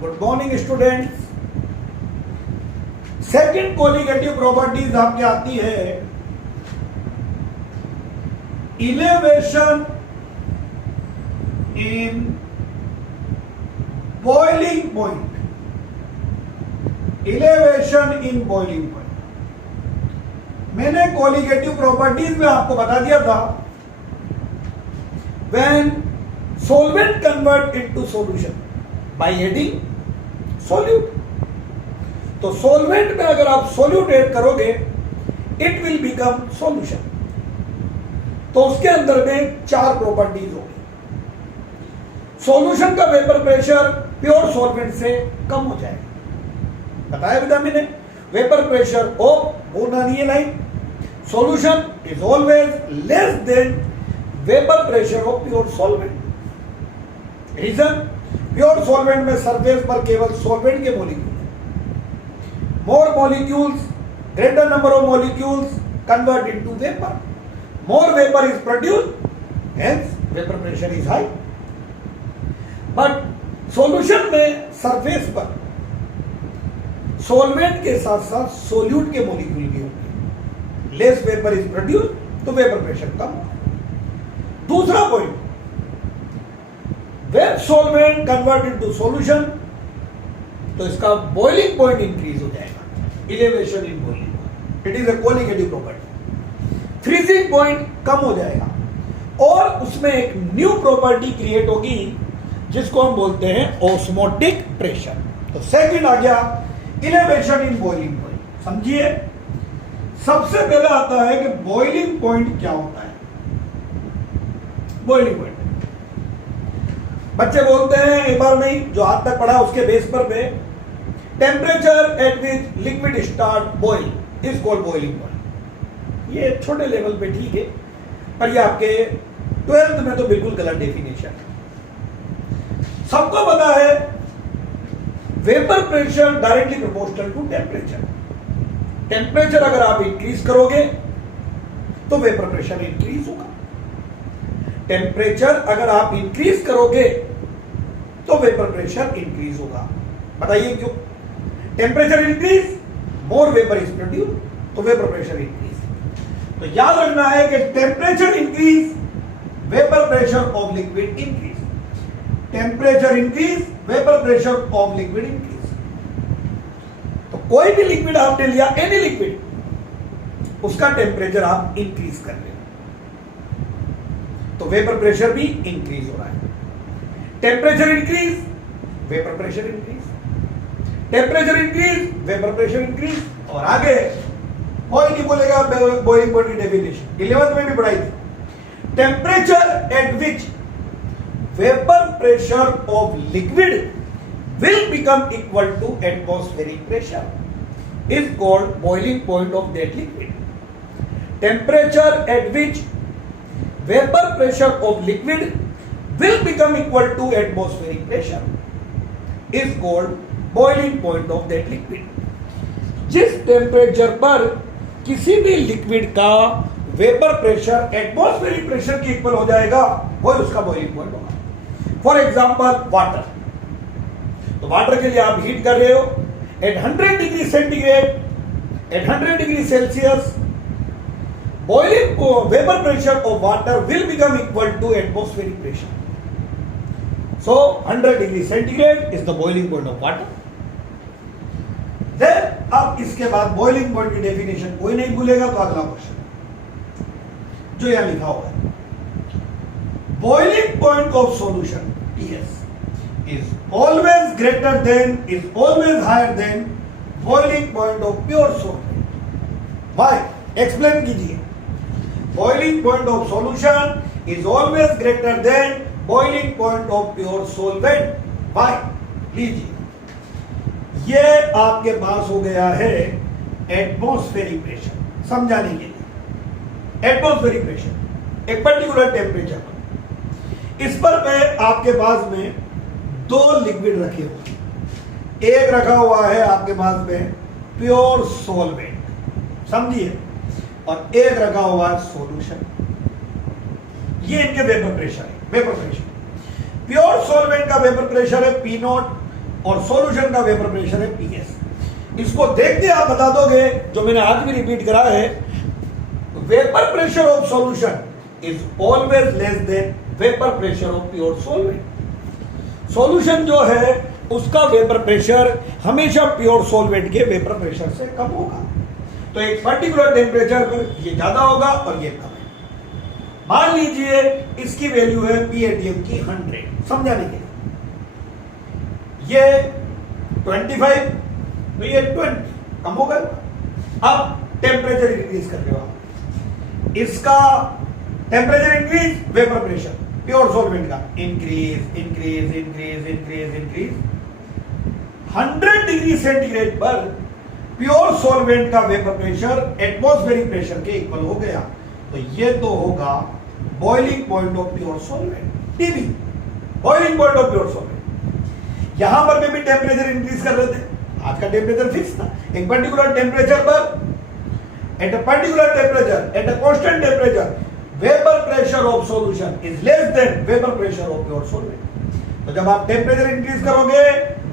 Good morning students. Second colligative properties आपके आती है elevation in boiling point. Elevation in boiling point मैंने colligative properties में आपको बता दिया था when solvent convert into solution by adding solute। तो solvent में अगर आप solute ऐड करोगे it will become solution। तो उसके अंदर में चार प्रॉपर्टीज होगी। सॉल्यूशन का वेपर प्रेशर प्योर सॉल्वेंट से कम हो जाएगा, बताया बेटा मैंने। वेपर प्रेशर ऑफ बोलना नहीं है line, solution is always less than vapour pressure of pure solvent. Reason, pure solvent में सरफेस पर केवल सॉल्वेंट के मॉलिक्यूल है। More molecules, greater number of molecules convert into vapour, more vapour is produced, hence vapour pressure is high. But solution में surface पर solvent के साथ साथ सोल्यूट के मॉलिक्यूल भी होंगे, लेस वेपर इज प्रोड्यूस्ड, तो वेपर प्रेशर कम। दूसरा पॉइंट, वेब सॉल्वेंट कन्वर्ट इनटू सॉल्यूशन, तो इसका बॉइलिंग पॉइंट इंक्रीज हो जाएगा। Elevation in boiling point, it is a colligative property. Freezing point कम हो जाएगा और उसमें एक न्यू प्रॉपर्टी क्रिएट होगी जिसको हम बोलते हैं ऑस्मोटिक प्रेशर। तो सेकंड आ गया इलेवेशन इन बॉइलिंग पॉइंट। समझिए, सबसे पहले आता है कि बॉइलिंग पॉइंट क्या होता है। बॉइलिंग पॉइंट बच्चे बोलते हैं एक बार नहीं, जो आज तक पढ़ा उसके बेस पर पे temperature at which liquid start boil is called boiling point. ये छोटे लेवल पे ठीक है, पर ये आपके 12th में तो बिल्कुल गलत डेफिनेशन है। सबको पता है vapour pressure directly proportional to temperature. Temperature अगर आप इंक्रीज करोगे तो वेपर प्रेशर इंक्रीज होगा, टेम्परेचर अगर आप इंक्रीज करोगे तो वेपर प्रेशर इंक्रीज होगा। बताइए क्यों? Temperature increase, more vapour is produce, तो वेपर प्रेशर इंक्रीज। तो याद रखना है कि temperature increase, vapour pressure of liquid increase. Temperature increase, vapour pressure of liquid increase. तो कोई भी लिक्विड आपने लिया, एनी लिक्विड, उसका टेम्परेचर आप इंक्रीज कर रहे हो तो वेपर प्रेशर भी इंक्रीज हो रहा है। Temperature increase, vapour pressure increase, temperature increase, vapour pressure increase. और आगे कोई नहीं बोलेगा बॉइलिंग पॉइंट की डेफिनेशन 11th में भी पढ़ाई थी। Temperature at which vapour pressure of liquid will become equal to atmospheric pressure is called boiling point of that liquid. Temperature at which vapor pressure of liquid will become equal to atmospheric pressure is called boiling point of that liquid। जिस temperature पर किसी भी liquid का vapour pressure atmospheric pressure के equal हो जाएगा वो उसका बॉइलिंग पॉइंट होगा। फॉर एग्जांपल वाटर, तो वाटर के लिए आप हीट कर रहे हो at 100 degree centigrade, at 100 degree Celsius, boiling vapor pressure of water will become equal to atmospheric pressure. So 100 degree centigrade is the boiling point of water. Then अब इसके बाद boiling point की डेफिनेशन कोई नहीं भूलेगा, तो अगला क्वेश्चन जो यहां लिखा हुआ है, boiling point of solution TS is always greater than, is always higher than boiling point of pure solvent। Why? Explain कीजिए। Boiling point of solution is always greater than boiling point of pure solvent। Why? लीजिए, ये आपके पास हो गया है atmospheric pressure. समझाने के लिए एटमॉस्फेरिक प्रेशर एक पर्टिकुलर टेम्परेचर पर, इस पर मैं आपके पास में दो लिक्विड रखे हुए, एक रखा हुआ है आपके पास में प्योर सॉल्वेंट, समझिए, और एक रखा हुआ है सॉल्यूशन। ये इनके वेपर प्रेशर है। वेपर प्रेशर प्योर सॉल्वेंट का वेपर प्रेशर है P0, और सॉल्यूशन का वेपर प्रेशर है PS। इसको देख के आप बता दोगे, जो मैंने आज भी रिपीट करा है, vapour pressure of solution is always less than vapour pressure of pure solvent. Solution जो है उसका वेपर प्रेशर हमेशा प्योर सॉल्वेंट के वेपर प्रेशर से कम होगा। तो एक पर्टिकुलर टेम्परेचर पर ये ज्यादा होगा और ये कम है। मान लीजिए इसकी वैल्यू है PATM की 100, समझाने के लिए ये 25, तो ये 20 कम हो गया। अब टेम्परेचर इंक्रीज कर रहे हो आप, इसका temperature increase, vapour pressure pure solvent का increase increase increase increase increase. 100 degree centigrade पर प्योर सॉल्वेंट का वेपर प्रेशर एटमॉस्फेरिक प्रेशर के इक्वल हो गया। तो ये तो होगा boiling point of pure solvent, TB, boiling point of pure solvent. यहां पर भी टेम्परेचर इंक्रीज कर रहे थे, आज का टेम्परेचर फिक्स था। एक पर्टिकुलर टेम्परेचर पर, at a particular temperature, at a constant temperature, vapour pressure of solution is less than vapour pressure of pure solvent. तो जब आप टेम्परेचर इंक्रीज करोगे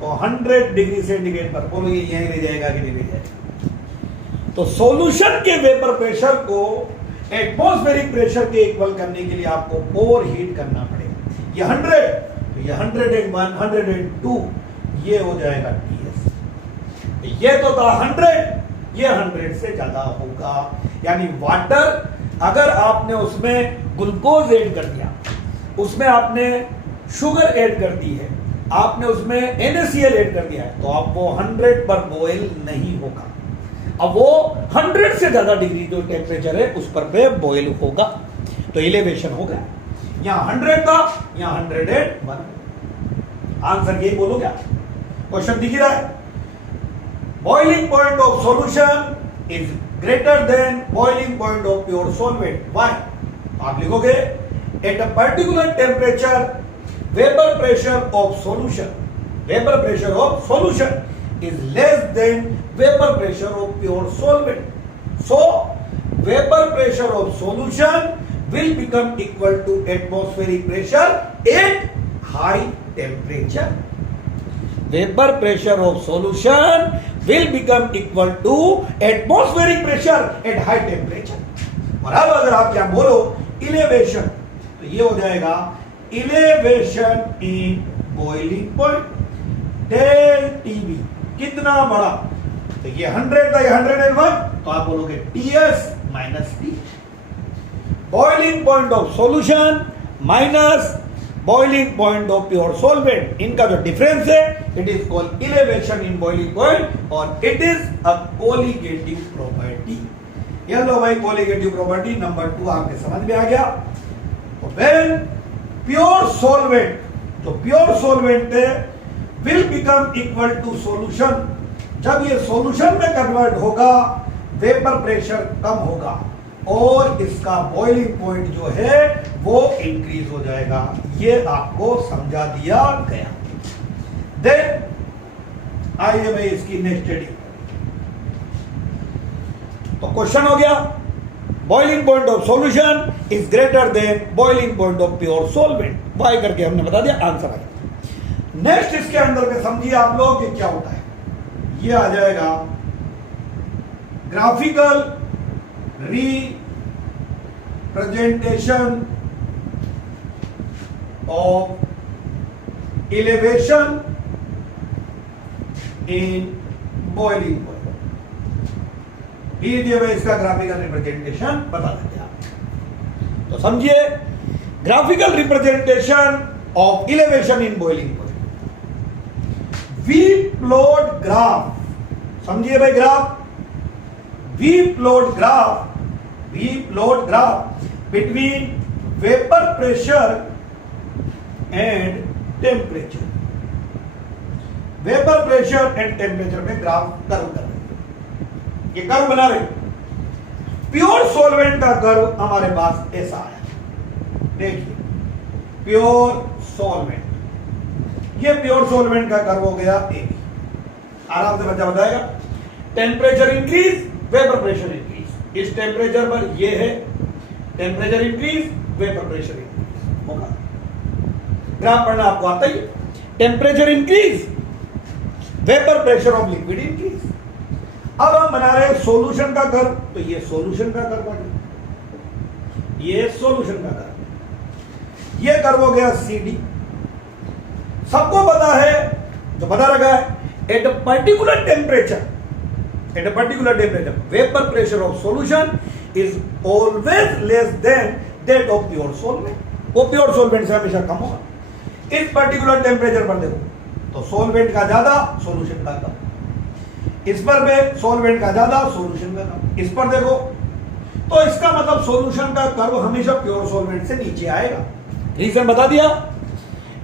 तो 100 डिग्री सेंटीग्रेड पर, बोलो ये यहीं रह जाएगा कि नहीं रह जाएगा। तो सॉल्यूशन के वेपर प्रेशर को एटमॉस्फेरिक प्रेशर के इक्वल करने के लिए आपको ओवर हीट करना पड़ेगा। ये 100, तो ये 101, 102, ये हो जाएगा TS। ये तो था 100, ये 100 से ज्यादा होगा। यानी वाटर, अगर आपने उसमें ग्लूकोज ऐड कर दिया, उसमें आपने शुगर ऐड कर दी है, आपने उसमें NaCl ऐड कर दिया है, तो आप वो 100 पर बॉयल नहीं होगा। अब वो 100 से ज्यादा डिग्री जो टेम्परेचर है उस पर पे बॉयल होगा। तो एलिवेशन हो गया। यहां 100 था, यहां 101। आंसर यही बोलो क्या? क्वेश्चन दिख रहा है। Boiling point of solution is greater than boiling point of pure solvent. Why? आप लिखोगे at a particular temperature vapour pressure of solution, vapour pressure of solution is less than vapor pressure of pure solvent. So, vapor pressure of solution will become equal to atmospheric pressure at high temperature. Vapor pressure of solution will become equal to atmospheric pressure at high temperature. और अब अगर आप क्या बोलो elevation, तो ये हो जाएगा elevation in boiling point del TB। कितना बड़ा? तो ये 100 था, ये 101, तो आप बोलोगे TS minus T। Boiling point of solution minus boiling point of pure solvent, इनका जो डिफरेंस है it is called elevation in boiling point और it is a colligative property. ये लो भाई कोलिगेटिव प्रॉपर्टी नंबर 2 आपके समझ में आ गया। तो व्हेन प्योर सॉल्वेंट, जो प्योर सॉल्वेंट है, will become equal to solution, जब ये सॉल्यूशन में कन्वर्ट होगा वेपर प्रेशर कम होगा और इसका बॉइलिंग पॉइंट जो है वो इंक्रीज हो जाएगा। ये आपको समझा दिया गया। देन आइए भाई इसकी नेक्स्ट स्टडी। तो क्वेश्चन हो गया boiling point of solution is greater than boiling point of pure solvent. Why करके हमने बता दिया, आंसर आ गया। नेक्स्ट इसके अंदर में समझिए आप लोग ये क्या होता है। ये आ जाएगा graphical representation of elevation in boiling point. लीजिए मैं इसका ग्राफिकल रिप्रेजेंटेशन बता देते हैं आप। तो समझिए graphical representation of elevation in boiling point. We plot graph, समझिए भाई graph, we plot graph between vapour pressure and temperature. Vapour pressure and temperature में ग्राफ कर्व कर रहे हैं, ये कर्व बना रहे। प्योर सॉल्वेंट का कर्व हमारे पास ऐसा आया, देखिए प्योर सॉल्वेंट, ये प्योर सॉल्वेंट का कर्व हो गया ए। आराम से बच्चा बताएगा। Temperature increase, vapour pressure increase. इस टेम्परेचर पर ये है temperature increase, vapour pressure increase होगा। ग्राफ पढ़ना आपको आता ही। Temperature increase, vapour pressure of liquid increase. अब हम बना रहे हैं सॉल्यूशन का कर्व, तो ये सॉल्यूशन का कर्व बन गया, ये सॉल्यूशन का कर्व, ये कर्व हो गया CD। सबको पता है, जो पता लगा है, at a particular temperature, vapour pressure of solution is always less then that of pure solvent. वो प्योर सॉल्वेंट से हमेशा कम होगा। इस पर्टिकुलर टेम्परेचर पर देखो तो सॉल्वेंट का ज्यादा, सॉल्यूशन का कम। इस पर भी सॉल्वेंट का ज्यादा, सॉल्यूशन का कम। इस पर देखो तो इसका मतलब सॉल्यूशन का कर्व हमेशा प्योर सॉल्वेंट से नीचे आएगा। रीजन बता दिया,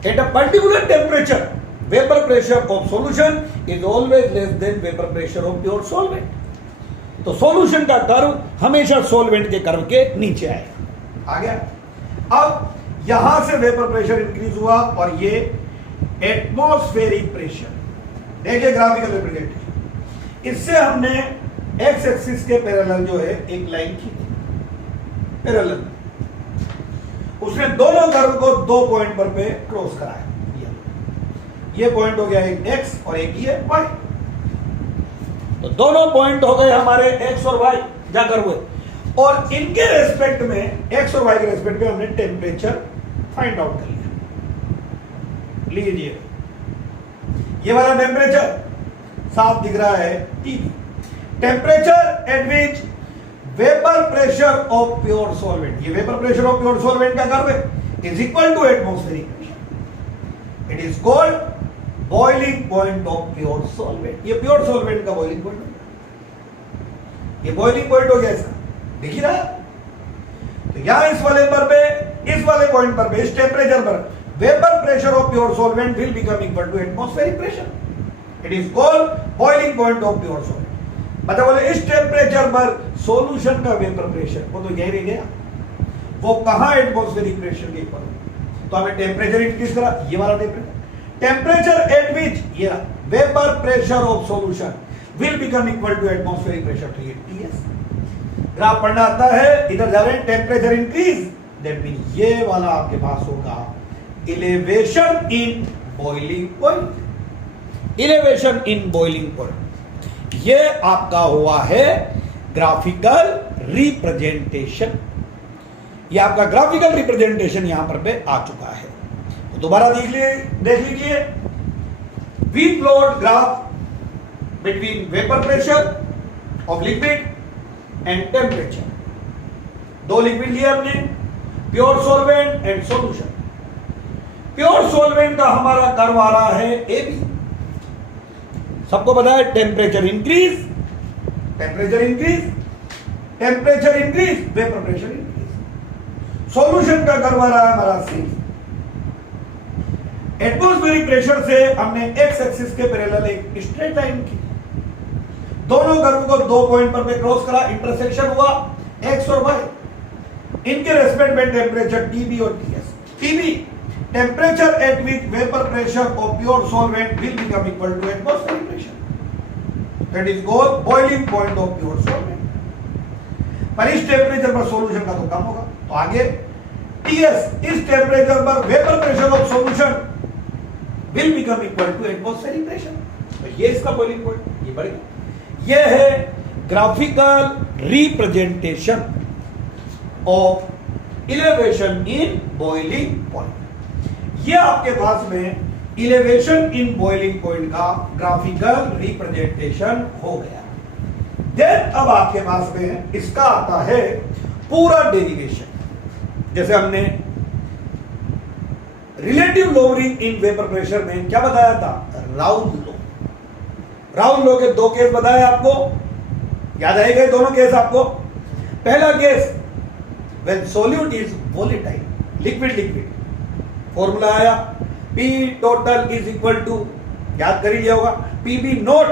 at a particular temperature vapour pressure of solution is always less than vapour pressure of pure solvent. तो सॉल्यूशन का कर्व हमेशा सॉल्वेंट के कर्व के नीचे आएगा। आ गया। अब यहां से वेपर प्रेशर इंक्रीज हुआ और ये एटमॉस्फेरिक प्रेशर, देखिए ग्राफिकल रिप्रेजेंटेशन। इससे हमने एक्स एक्सिस के पैरेलल जो है एक लाइन खींची, पैरेलल, उसने दोनों कर्व को 2 पॉइंट पर पे क्रॉस कराया। ये पॉइंट हो गया एक एक्स और एक ये वाई, तो दोनों पॉइंट हो गए हमारे एक्स और वाई जाकर हुए, और इनके रेस्पेक्ट में, एक्स और वाई के रेस्पेक्ट में हमने टेम्परेचर फाइंड आउट कर लिया। लीजिए ये वाला टेम्परेचर साफ दिख रहा है TB, temperature at which vapour pressure of pure solvent, ये vapour pressure of pure solvent का कर्व है, is equal to atmospheric pressure. It is called boiling point of pure solvent. ये प्योर सॉल्वेंट का boiling point हो गया, ये boiling point हो गया, ऐसा दिख ही रहा है। तो यहां इस वाले पर पे, इस वाले पॉइंट पर पे, इस टेम्परेचर पर vapour pressure of pure solvent will become equal to atmospheric pressure. It is called boiling point of pure solvent. मतलब बोले इस टेम्परेचर पर सॉल्यूशन का वेपर प्रेशर वो तो यही रह गया, वो कहां एटमॉस्फेरिक प्रेशर के ऊपर, तो हमें टेम्परेचर इंक्रीज करा, ये वाला टेम्परेचर एट विच ये vapour pressure of solution will become equal to atmospheric pressure, तो ये टीएस। ग्राफ पढ़ना आता है, इधर जा रहे हैं टेम्परेचर इंक्रीज, दैट मीन ये वाला आपके पास होगा elevation in boiling point, elevation in boiling point. ये आपका हुआ है ग्राफिकल रिप्रेजेंटेशन, ये आपका ग्राफिकल रिप्रेजेंटेशन यहां पर पे आ चुका है। तो दोबारा देख लीजिए, we plot graph between vapour pressure of liquid and temperature. दो लिक्विड लिए हमने, pure solvent and solution. Pure solvent का हमारा कर्व आ रहा है AB, सबको पता है temperature increase, temperature increase, temperature increase, vapour pressure increase. Solution का कर्व आ रहा है हमारा C। एटमॉस्फेरिक प्रेशर से हमने एक्स एक्सिस के पैरेलल एक स्ट्रेट लाइन की, दोनों कर्व को 2 पॉइंट पर पे क्रॉस करा, इंटरसेक्शन हुआ एक्स और वाई, इनके रेस्पेक्ट में टेम्परेचर TB और TS। TB temperature at which vapour pressure of pure solvent will become equal to atmospheric pressure, that is called boiling point of pure solvent. पर इस temperature पर solution का तो कम होगा, तो आगे TS, इस टेम्परेचर पर vapour pressure of solution will become equal to atmospheric pressure, तो ये इसका बॉइलिंग पॉइंट, ये बढ़ गया। ये है graphical representation of elevation in boiling point. ये आपके पास में इलेवेशन इन बॉइलिंग पॉइंट का ग्राफिकल रिप्रेजेंटेशन हो गया। देन अब आपके पास में इसका आता है पूरा डेरिवेशन। जैसे हमने relative lowering in vapour pressure में क्या बताया था, राउल लो। राउल लो के 2 केस बताए आपको, याद आएगा दोनों केस आपको। पहला case when solute is volatile, liquid liquid, formula आया P total is equal to, याद कर ही लिया होगा, PB nought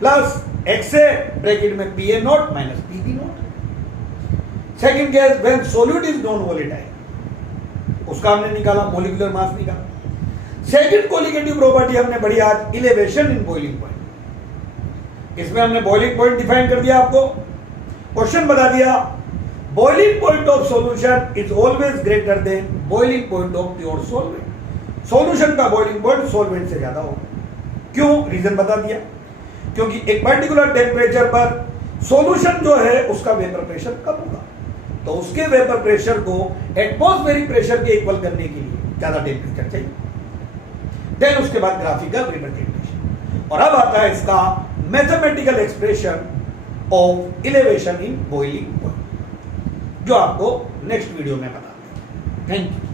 plus XA bracket में PA nought minus PB nought. Second case when solute is non volatile, उसका हमने निकाला मोलिकुलर मास निकाला। सेकंड कोलिगेटिव प्रॉपर्टी हमने पढ़ी आज, इलेवेशन इन बॉइलिंग पॉइंट। इसमें हमने बॉइलिंग पॉइंट डिफाइन कर दिया, आपको क्वेश्चन बता दिया, boiling point of solution is always greater than boiling point of pure solvent. Solution का बॉइलिंग पॉइंट सॉल्वेंट से ज्यादा होगा। क्यों? रीजन बता दिया, क्योंकि एक पर्टिकुलर टेम्परेचर पर सॉल्यूशन जो है उसका वेपर प्रेशर कम होगा, तो उसके वेपर प्रेशर को एटमॉस्फेरिक प्रेशर के इक्वल करने के लिए ज्यादा टेम्परेचर चाहिए। देन उसके बाद ग्राफिकल रिप्रेजेंटेशन, और अब आता है इसका mathematical expression of elevation in boiling point, जो आपको नेक्स्ट वीडियो में बताऊंगा। Thank you.